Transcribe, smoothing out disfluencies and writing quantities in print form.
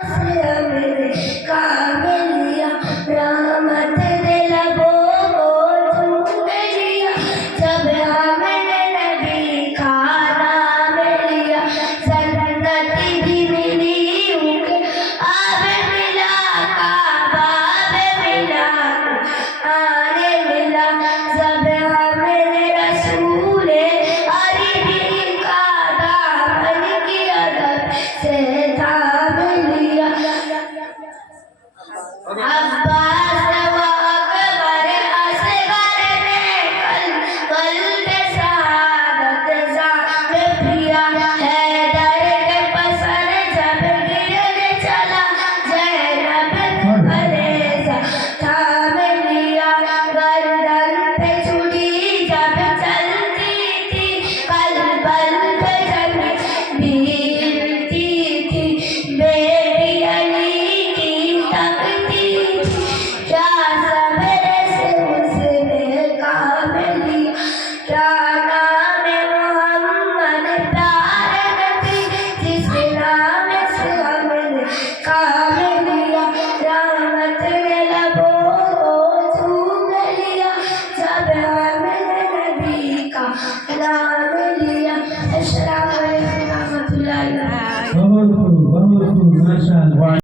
मेरे कामिलिया रहमत दे लबो झूम लिया जब हमने नबी खाना मिलिया जन्नत भी मिली उनके आब मिला काबा मिला आने मिला जब हमने रसूले अरबी का दामन की अदब से थाम लिया अब्बास व अकबर असगर ने कल्ब शहादत जान पिया हैदर के पसंद जब गिरने चला ज़ैनब कलेजा थाम लिया गर्दन पे छुरी जब चलती थी कलबल पे जब मिलती थी बेटी अली की तकती क्या सब्र से उसने काम लिया क्या नाम मोहम्मद प्यारे नबी जिसके नाम से हमने काम लिया रहमत ने लबों झूम लिया जब हमने नबी का नाम लिया। अस्सलाम वालेकुम रहमतुल्लाहि। बहुत खूब माशाअल्लाह।